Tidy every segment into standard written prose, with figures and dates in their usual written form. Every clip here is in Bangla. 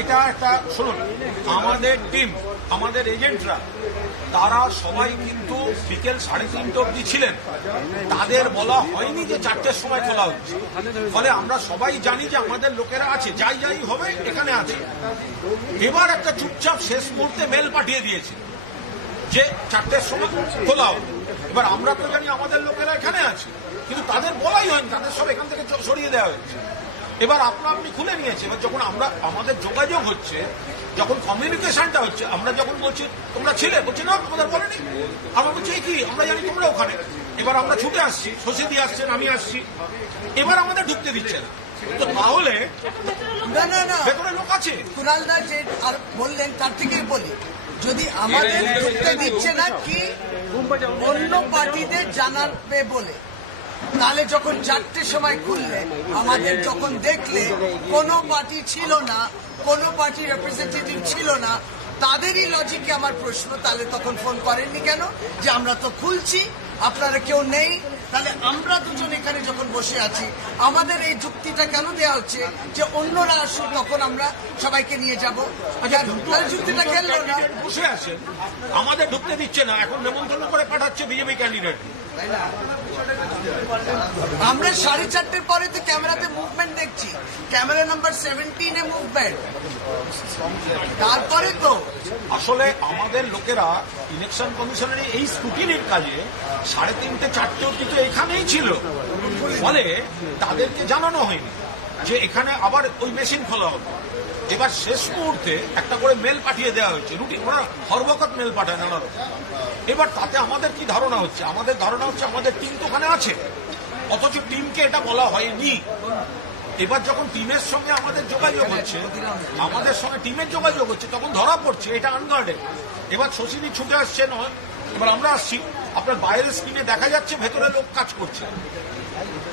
এটা একটা শুনুন, আমাদের টিম, আমাদের এজেন্টরা তারা সবাই কিন্তু বিকেল 3:30 অবধি ছিলেন। তাদের বলা হয়নি যে 4টের সময় খোলা হচ্ছে। ফলে আমরা সবাই জানি যে আমাদের লোকেরা আছে, যাই যাই হবে এখানে আছে। এবার একটা চুপচাপ শেষ মুহূর্তে মেল পাঠিয়ে দিয়েছে যে 4টের সময় খোলা হবে। এবার আমরা তো জানি আমাদের লোকেরা এখানে আছে, কিন্তু তাদের বলাই হয়নি, তাদের সব এখান থেকে সরিয়ে দেওয়া হয়েছে। এবার আপনি খুলে নিয়েছে। এবার যখন আমাদের যোগাযোগ হচ্ছে, যখন কমিউনিকেশনটা হচ্ছে, আমরা যখন বলছি তোমরা ছিলে, বলছি না তোমাদের বলেনি। আমরা বলছি কি আমরা জানি তোমরা ওখানে। এবার আমরা ছুটে আসছি, শশীদি আসছেন, আমি আসছি, এবার আমাদের ঢুকতে দিচ্ছে না। তো তাহলে ভেতরে লোক আছে। কুণালদা যে আর বললেন তার থেকেই বলি, যদি আমাদের ঢুকতে দিচ্ছে না কি অন্য পার্টিদের জানাবে বলে, তাহলে যখন 4টের সময় খুললে আমাদের যখন দেখলে কোনো পার্টি ছিল না, কোনো পার্টি রিপ্রেজেন্টেটিভ ছিল না, তাদেরই লজিকে আমার প্রশ্ন, তাহলে তখন ফোন করেননি কেন যে আমরা তো খুলছি, আপনারা কেউ নেই? তাহলে আমরা দুজন এখানে যখন বসে আছি, আমাদের এই যুক্তিটা কেন দেওয়া হচ্ছে যে অন্যরা আসুন তখন আমরা সবাইকে নিয়ে যাবো? তাহলে যুক্তিটা খেললো না। বসে আছেন, আমাদের ঢুকতে দিচ্ছে না, এখন নেমন্তন্ন করে পাঠাচ্ছে বিজেপি ক্যান্ডিডেট। আমরা 4:30 পরে তো ক্যামেরাতে মুভমেন্ট দেখছি, ক্যামেরা নাম্বার 17-এ মুভমেন্ট। তারপরে তো আসলে আমাদের লোকেরা ইলেকশন কমিশনের এই স্ক্রুটিনির কাজে 3:30-4টে অব্দি তো এখানেই ছিল। ফলে তাদেরকে জানানো হয়নি যে এখানে আবার ওই মেশিন খোলা হবে। এবার শেষ মুহূর্তে একটা করে মেল পাঠিয়ে দেওয়া হয়েছে, রুটিন, ওরা হরবকত মেল পাঠায় নানা রকম। এবার তাতে আমাদের কি ধারণা হচ্ছে? আমাদের ধারণা হচ্ছে আমাদের টিম তো ওখানে আছে, অথচ টিমকে এটা বলা হয়নি। এবার যখন টিমের সঙ্গে আমাদের যোগাযোগ হচ্ছে, আমাদের সঙ্গে টিমের যোগাযোগ হচ্ছে, তখন ধরা পড়ছে এটা আনগার্ডেড। এবার শশীদি ছুটে আসছে নয়, এবার আমরা আসছি, আপনার বাইরের স্ক্রিনে দেখা যাচ্ছে ভেতরে লোক কাজ করছে,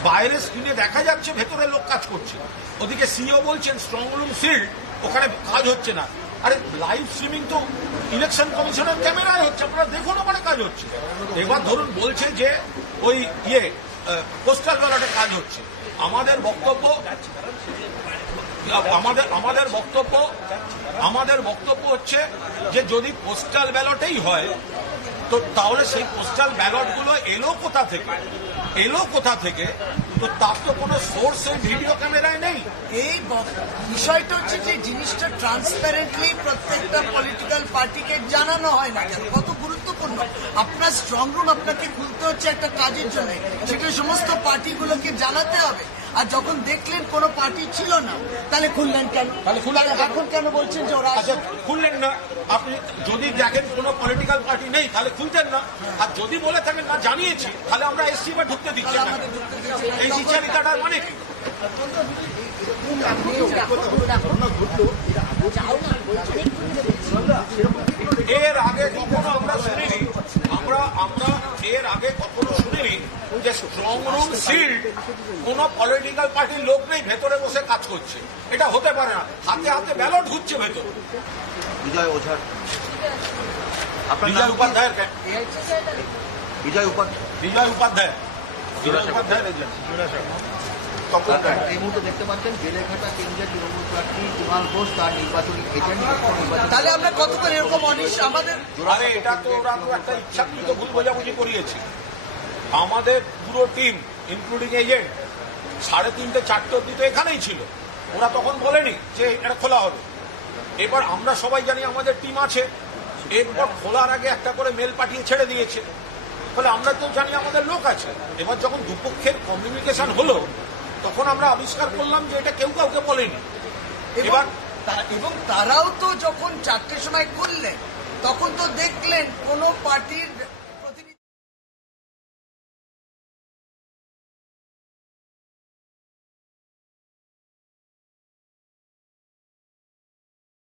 বাইরের স্ক্রিনে দেখা যাচ্ছে ভেতরে লোক কাজ করছে। ওদিকে সিও বলছেন স্ট্রং রুম সিল্ড, ওখানে কাজ হচ্ছে না। আরে লাইভ স্ট্রিমিং তো ইলেকশন কমিশনের ক্যামেরায় হচ্ছে, আপনারা দেখুন ওখানে কাজ হচ্ছে। এবার ধরুন বলছে যে ওই পোস্টাল ব্যালটে কাজ হচ্ছে। আমাদের বক্তব্য হচ্ছে যে যদি পোস্টাল ব্যালটেই হয় তো তাহলে সেই পোস্টাল ব্যালটগুলো এলো কোথা থেকে? তো তার তো কোনো সোর্স এই ভিডিও ক্যামেরায় নেই। এই বিষয়টা হচ্ছে যে জিনিসটা ট্রান্সপারেন্টলি প্রত্যেকটা পলিটিক্যাল পার্টিকে জানানো হয় না কেন? কত গুরুত্বপূর্ণ। আপনার স্ট্রং রুম আপনাকে খুলতে হচ্ছে একটা কাজের জন্য, সেটা সমস্ত পার্টিগুলোকে জানাতে হবে। আর যখন দেখলেন কোনো পার্টি ছিল না, তাহলে খুললেন কেন? এখন কেন বলছেন যে ওরা খুললেন না? আপনি যদি দেখেন কোনো পলিটিক্যাল পার্টি নেই তাহলে খুলতেন না। আর যদি বলে থাকেন না জানিয়েছি, তাহলে আমরা এসছি বা ঢুকতে দিচ্ছি না। এই বিচারিতাটার মানে কি? এর আগে কখনো আমরা শুনিনি, যে স্ট্রং রুম সিল্ড কোন পলিটিক্যাল পার্টির লোক নেই ভেতরে বসে কাজ করছে। এটা হতে পারে না। হাতে হাতে ব্যালট ঘুরছে ভেতরে। বিজয় ওঝার, বিজয় উপাধ্যায়ের বিজয় উপাধ্যায় এই মুহূর্তে দেখতে পাচ্ছেন বেলেঘাটা কেন্দ্রের তৃণমূল প্রার্থী কুণাল ঘোষ তার নির্বাচনী এজেন্ট। তাহলে আমরা কত করে এরকম অনিশ আমাদের? আরে এটা তো ওরা তো একটা ইচ্ছাকৃত ভুল বোঝাবুঝি করিয়েছে। আমাদের পুরো টিম ইনক্লুডিং এজেন্ট 3:30-4টে অব্দি তো এখানেই ছিল। ওরা তখন বলেনি যে এটা খোলা হবে। এবার আমরা সবাই জানি আমাদের টিম আছে, এরপর খোলার আগে একটা করে মেল পাঠিয়ে ছেড়ে দিয়েছে। ফলে আমরা তো জানি আমাদের লোক আছে। এবার যখন দুপক্ষের কমিউনিকেশন হলো তখন আমরা আবিষ্কার করলাম যে এটা কেউ কাউকে বলেনি। এবং তারাও তো যখন 4টের সময় করলেন তখন তো দেখলেন কোনো পার্টির